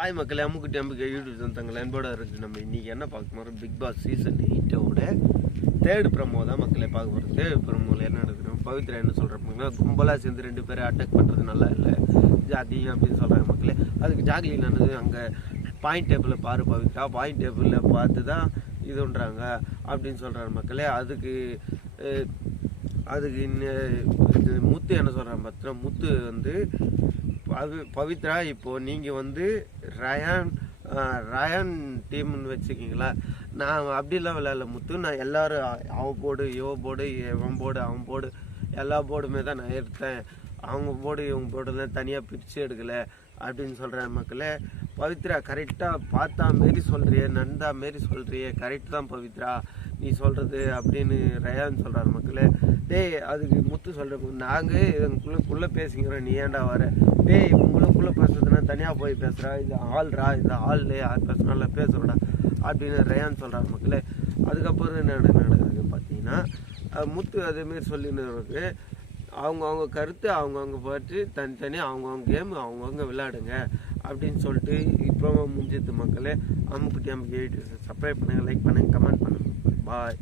Hi மக்களே, அம்முக்குட்டி அம்புக்கு YouTube சொந்தங்கள் அன்போட இருக்குது. நம்ம இன்றைக்கி என்ன பார்க்க போகிறோம், பிக் பாஸ் சீசன் 8ஓட தேர்ட் ப்ரமோ தான் மக்களே பார்க்க போகிறோம். தேர்ட் ப்ரமோவில் என்ன நடக்குறோம், பவித்ரா என்ன சொல்கிறாங்கன்னா, கும்பலாக சேர்ந்து 2 பேரை அட்டாக் பண்ணுறது நல்லா இல்லை ஜாக்லின் அப்படின்னு சொல்கிறாங்க மக்களே. அதுக்கு ஜாக்லின் ஆனது அங்கே பாயிண்ட் டேபிளில் பாரு பவித்ரா, பாயிண்ட் டேபிளில் பார்த்து தான் இதுன்றாங்க அப்படின்னு சொல்கிறாங்க மக்களே. அதுக்கு இது முத்து என்ன சொல்கிறாங்க பார்த்தா, முத்து வந்து பவித்ரா இப்போது நீங்கள் வந்து ரயான் டீம்னு வச்சுக்கிங்களா, நான் அப்படிலாம் விளையாடல முத்து, நான் எல்லோரும் அவன் போடு இவ போடு இவன் போடு அவன் போடு எல்லா போர்டுமே தான் நான் எடுத்தேன், அவங்க போர்டு இவங்க போர்டுலாம் தனியாக பிரித்து எடுக்கலை அப்படின்னு சொல்கிறேன் மக்களே. பவித்ரா கரெக்டாக பார்த்தா மாரி சொல்கிறியே, நந்தா மாரி சொல்கிறியே, கரெக்ட் தான் பவித்ரா நீ சொல்கிறது அப்படின்னு ரயான்னு சொல்கிறார் மக்களே. டேய் அதுக்கு முத்து சொல்கிறேன், நாங்கள் இதுக்குள்ளே பேசிக்கிறோம், நீ ஏன்டா வர, டேய் உங்களுக்குள்ளே பேசுறதுனா தனியாக போய் பேசுகிறா, இது ஆள்ரா, இந்த ஆள்லே யார் பேசுனால பேசுகிறோடா அப்படின்னு ரயான் சொல்கிறார் மக்களே. அதுக்கப்புறம் என்ன நடக்குது பார்த்தீங்கன்னா, முத்து அதேமாரி சொல்லின்னு இருக்கு, அவங்கவுங்க கருத்து அவங்கவுங்க பார்த்து தனித்தனியாக அவங்கவுங்க கேம் அவங்கவுங்க விளையாடுங்க அப்படின்னு சொல்லிட்டு இப்போ முடிஞ்சது மக்களே. அம்முக்குட்டி அம்முக்கு சப்ஸ்கிரைப் பண்ணுங்கள், லைக் பண்ணுங்கள், கமெண்ட் பண்ணுங்கள். பாய்.